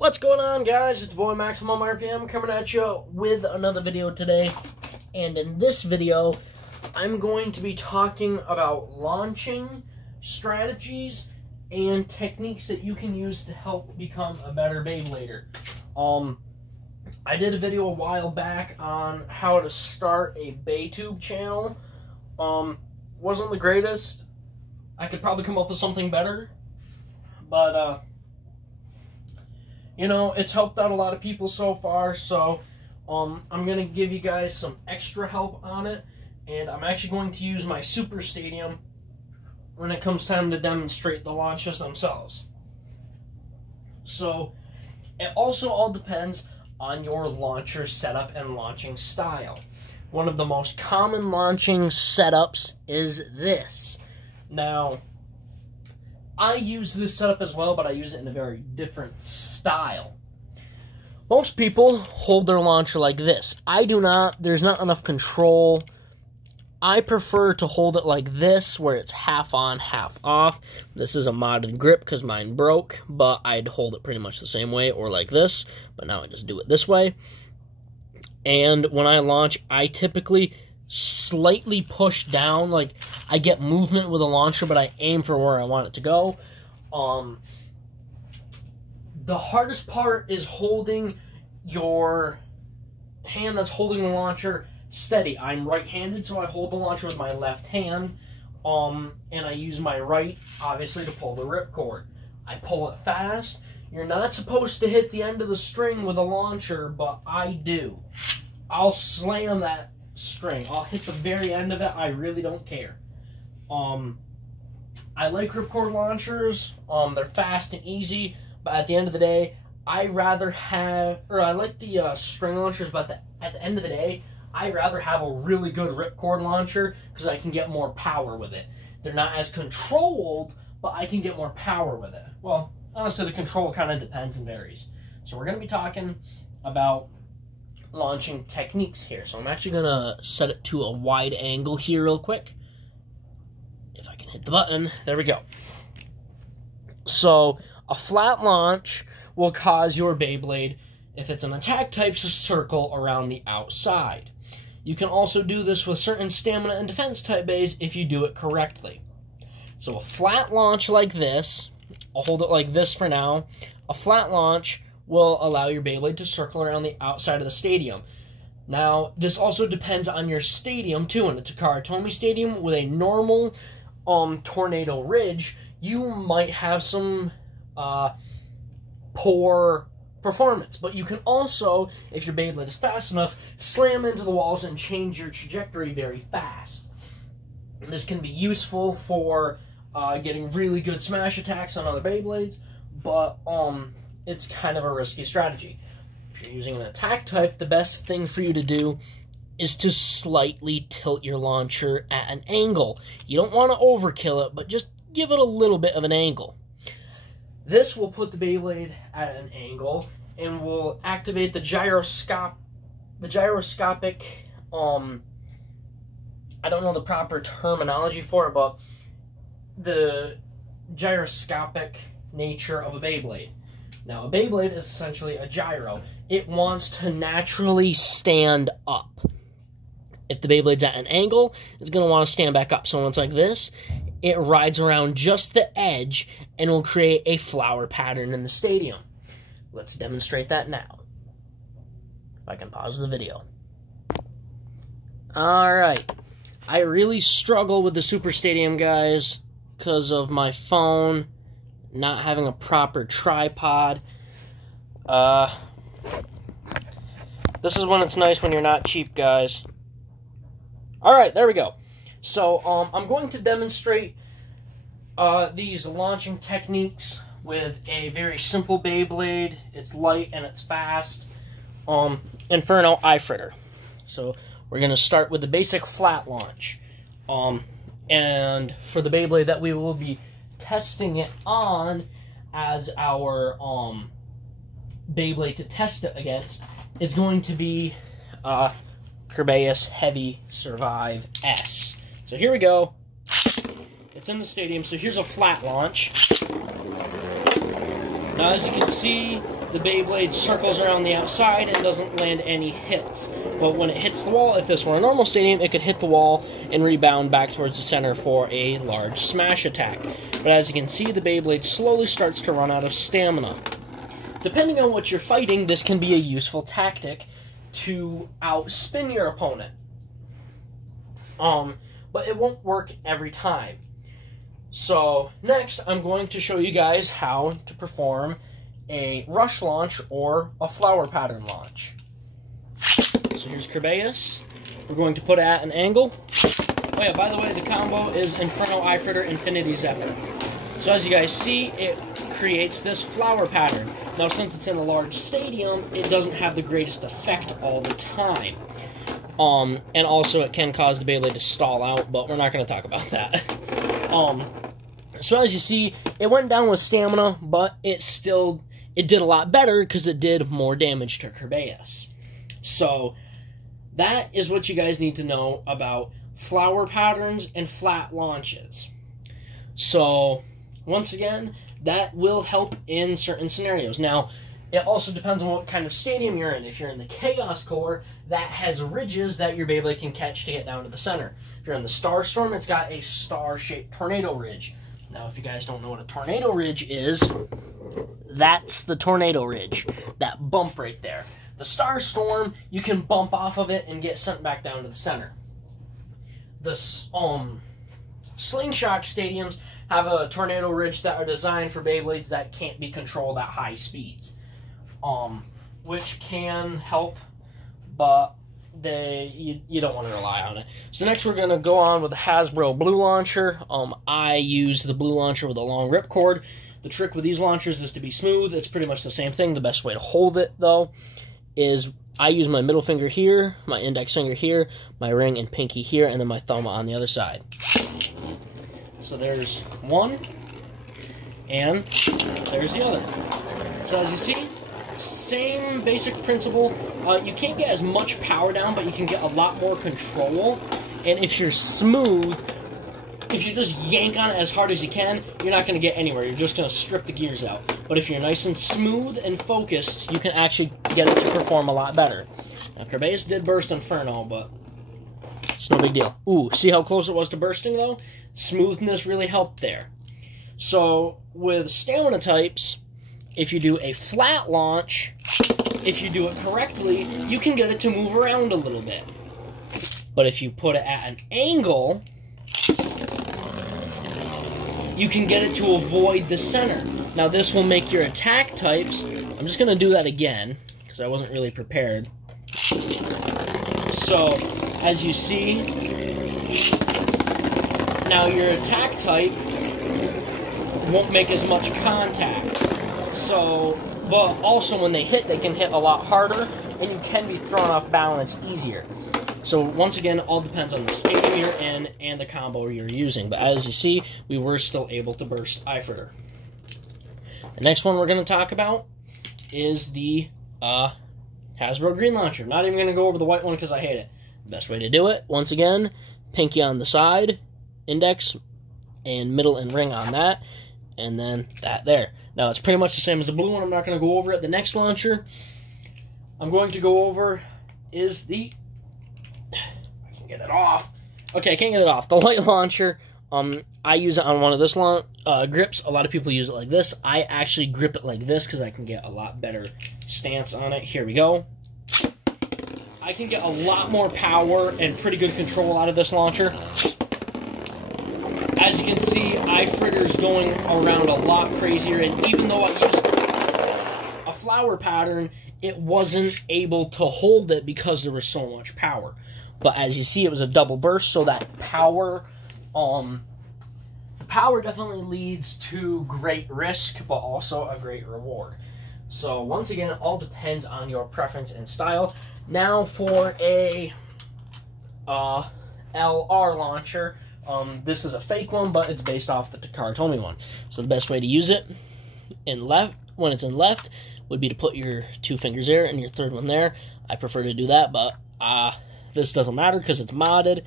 What's going on, guys? It's the boy Maximum RPM coming at you with another video today. And in this video, I'm going to be talking about launching strategies and techniques that you can use to help become a better Beyblader. I did a video a while back on how to start a Baytube channel. Wasn't the greatest. I could probably come up with something better, but you know, it's helped out a lot of people so far, so I'm going to give you guys some extra help on it, and I'm actually going to use my Super Stadium when it comes time to demonstrate the launches themselves. So, it also all depends on your launcher setup and launching style. One of the most common launching setups is this. Now, I use this setup as well, but I use it in a very different style. Most people hold their launcher like this. I do not. There's not enough control. I prefer to hold it like this, where it's half on, half off. This is a modded grip because mine broke, but I'd hold it pretty much the same way, or like this. But now I just do it this way. And when I launch, I typically slightly push down, like I get movement with the launcher, but I aim for where I want it to go. The hardest part is holding your hand that's holding the launcher steady. I'm right-handed, so I hold the launcher with my left hand, and I use my right, obviously, to pull the ripcord. I pull it fast. You're not supposed to hit the end of the string with a launcher, but I do. I'll slam that string. I'll hit the very end of it. I really don't care. I like ripcord launchers. They're fast and easy, but at the end of the day, I like the string launchers, but at the end of the day, I'd rather have a really good ripcord launcher because I can get more power with it. They're not as controlled, but I can get more power with it. Well, honestly, the control kind of depends and varies. So we're going to be talking about launching techniques here. So I'm actually going to set it to a wide angle here real quick. If I can hit the button. There we go. So a flat launch will cause your Beyblade, if it's an attack type, to circle around the outside. You can also do this with certain stamina and defense type bays if you do it correctly. So a flat launch like this, I'll hold it like this for now. A flat launch will allow your Beyblade to circle around the outside of the stadium. Now, this also depends on your stadium, too. In a Takara Tomy Stadium with a normal tornado ridge, you might have some poor performance. But you can also, if your Beyblade is fast enough, slam into the walls and change your trajectory very fast. And this can be useful for getting really good smash attacks on other Beyblades, but it's kind of a risky strategy. If you're using an attack type, the best thing for you to do is to slightly tilt your launcher at an angle. You don't want to overkill it, but just give it a little bit of an angle. This will put the Beyblade at an angle and will activate the gyroscopic, I don't know the proper terminology for it, but the gyroscopic nature of a Beyblade. Now, a Beyblade is essentially a gyro. It wants to naturally stand up. If the Beyblade's at an angle, it's going to want to stand back up. So when it's like this, it rides around just the edge and will create a flower pattern in the stadium. Let's demonstrate that now. If I can pause the video. Alright. I really struggle with the Super Stadium, guys, because of my phone not having a proper tripod. This is when it's nice when you're not cheap, guys. Alright, there we go. So, I'm going to demonstrate these launching techniques with a very simple Beyblade. It's light and it's fast. Inferno Ifritter. So, we're going to start with the basic flat launch. And for the Beyblade that we will be testing it on as our Beyblade to test it against, is going to be Kerbeus Heavy Survive S. So here we go. It's in the stadium, so here's a flat launch. Now, as you can see, the Beyblade circles around the outside and doesn't land any hits. But when it hits the wall, if this were a normal stadium, it could hit the wall and rebound back towards the center for a large smash attack. But as you can see, the Beyblade slowly starts to run out of stamina. Depending on what you're fighting, this can be a useful tactic to outspin your opponent. But it won't work every time. So next, I'm going to show you guys how to perform a rush launch or a flower pattern launch. So here's Kerbeus. We're going to put it at an angle. Oh yeah, by the way, the combo is Inferno, Ifritter, Infinity Zephyr. So as you guys see, it creates this flower pattern. Now since it's in a large stadium, it doesn't have the greatest effect all the time. And also it can cause the Beyblade to stall out, but we're not going to talk about that. So as you see, it went down with stamina, but it did a lot better because it did more damage to Kerbeus. So that is what you guys need to know about flower patterns and flat launches. So once again, that will help in certain scenarios. Now, it also depends on what kind of stadium you're in. If you're in the Chaos Core, that has ridges that your Beyblade can catch to get down to the center. If you're in the Starstorm, it's got a star-shaped tornado ridge. Now, if you guys don't know what a tornado ridge is, that's the tornado ridge. That bump right there. The Starstorm, you can bump off of it and get sent back down to the center. The Slingshot stadiums have a tornado ridge that are designed for Beyblades that can't be controlled at high speeds. Which can help, but you don't want to rely on it. So next we're going to go on with the Hasbro Blue Launcher. I use the Blue Launcher with a long ripcord. The trick with these launchers is to be smooth. It's pretty much the same thing. The best way to hold it, though, is I use my middle finger here, my index finger here, my ring and pinky here, and then my thumb on the other side. So there's one, and there's the other. So as you see, same basic principle. You can't get as much power down, but you can get a lot more control. And if you're smooth, if you just yank on it as hard as you can, you're not going to get anywhere. You're just going to strip the gears out. But if you're nice and smooth and focused, you can actually get it to perform a lot better. Now, Kerbeus did burst Inferno, but it's no big deal. Ooh, see how close it was to bursting, though? Smoothness really helped there. So, with stamina types, if you do a flat launch, if you do it correctly, you can get it to move around a little bit. But if you put it at an angle, you can get it to avoid the center. Now this will make your attack types, I'm just going to do that again, because I wasn't really prepared. So, as you see, now your attack type won't make as much contact. So, but also when they can hit a lot harder, and you can be thrown off balance easier. So once again, it all depends on the stadium you're in and the combo you're using. But as you see, we were still able to burst Ifritter. The next one we're going to talk about is the Hasbro Green Launcher. Not even going to go over the white one because I hate it. The best way to do it, once again, pinky on the side, index, and middle and ring on that, and then that there. Now, it's pretty much the same as the blue one. I'm not going to go over it. The next launcher I'm going to go over is the... I can get it off. Okay, I can't get it off. The light launcher, I use it on one of this grips. A lot of people use it like this. I actually grip it like this because I can get a lot better stance on it. Here we go. I can get a lot more power and pretty good control out of this launcher. As you can see, Ifritter's going around a lot crazier, and even though I used a flower pattern, it wasn't able to hold it because there was so much power. But as you see, it was a double burst, so that power, power definitely leads to great risk, but also a great reward. So once again, it all depends on your preference and style. Now for a LR launcher. This is a fake one, but it's based off the Takara Tomy one. So the best way to use it when it's in left would be to put your 2 fingers there and your third one there. I prefer to do that, but this doesn't matter because it's modded,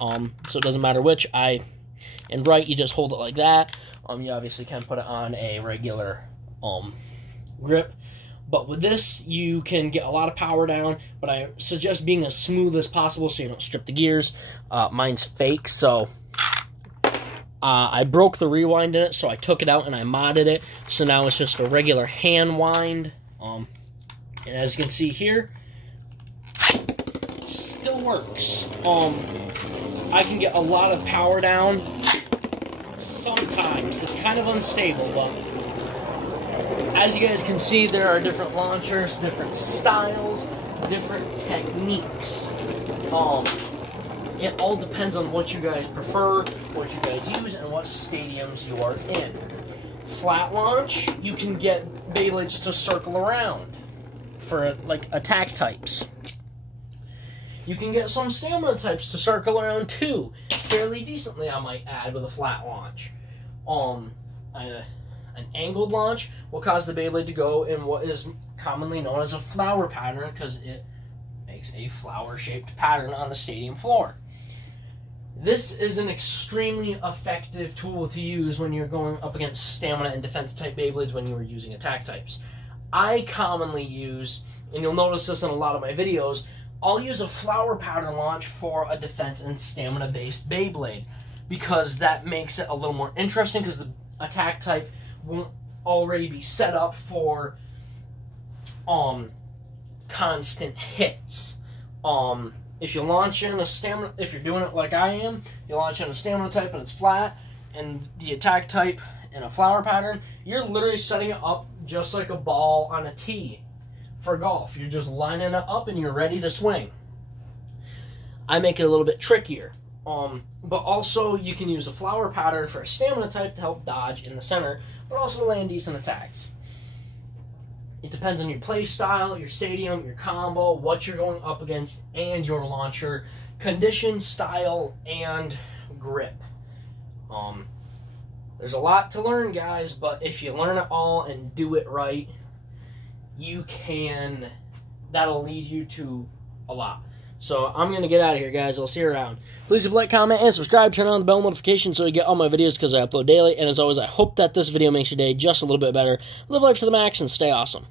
so it doesn't matter which. In right, you just hold it like that. You obviously can put it on a regular grip, But with this, you can get a lot of power down, but I suggest being as smooth as possible so you don't strip the gears. Mine's fake, so I broke the rewind in it, so I took it out and I modded it. So now it's just a regular hand wind. And as you can see here, still works. I can get a lot of power down. Sometimes it's kind of unstable, but as you guys can see, there are different launchers, different styles, different techniques. It all depends on what you guys prefer, what you guys use, and what stadiums you are in. Flat launch, you can get Beyblades to circle around for like attack types. You can get some stamina types to circle around too, fairly decently, I might add, with a flat launch. An angled launch will cause the Beyblade to go in what is commonly known as a flower pattern because it makes a flower-shaped pattern on the stadium floor. This is an extremely effective tool to use when you're going up against stamina and defense type Beyblades when you are using attack types. I commonly use, and you'll notice this in a lot of my videos, I'll use a flower pattern launch for a defense and stamina based Beyblade because that makes it a little more interesting because the attack type won't already be set up for constant hits. If you launch in a stamina, if you're doing it like I am, you launch in a stamina type and it's flat, and the attack type in a flower pattern, you're literally setting it up just like a ball on a tee for golf. You're just lining it up and you're ready to swing. I make it a little bit trickier. But also you can use a flower pattern for a stamina type to help dodge in the center, but also land decent attacks. It depends on your play style, your stadium, your combo, what you're going up against, and your launcher condition, style, and grip. There's a lot to learn, guys, but if you learn it all and do it right, that'll lead you to a lot. So I'm going to get out of here, guys. I'll see you around. Please leave a like, comment, and subscribe. Turn on the bell notification so you get all my videos because I upload daily. And as always, I hope that this video makes your day just a little bit better. Live life to the max and stay awesome.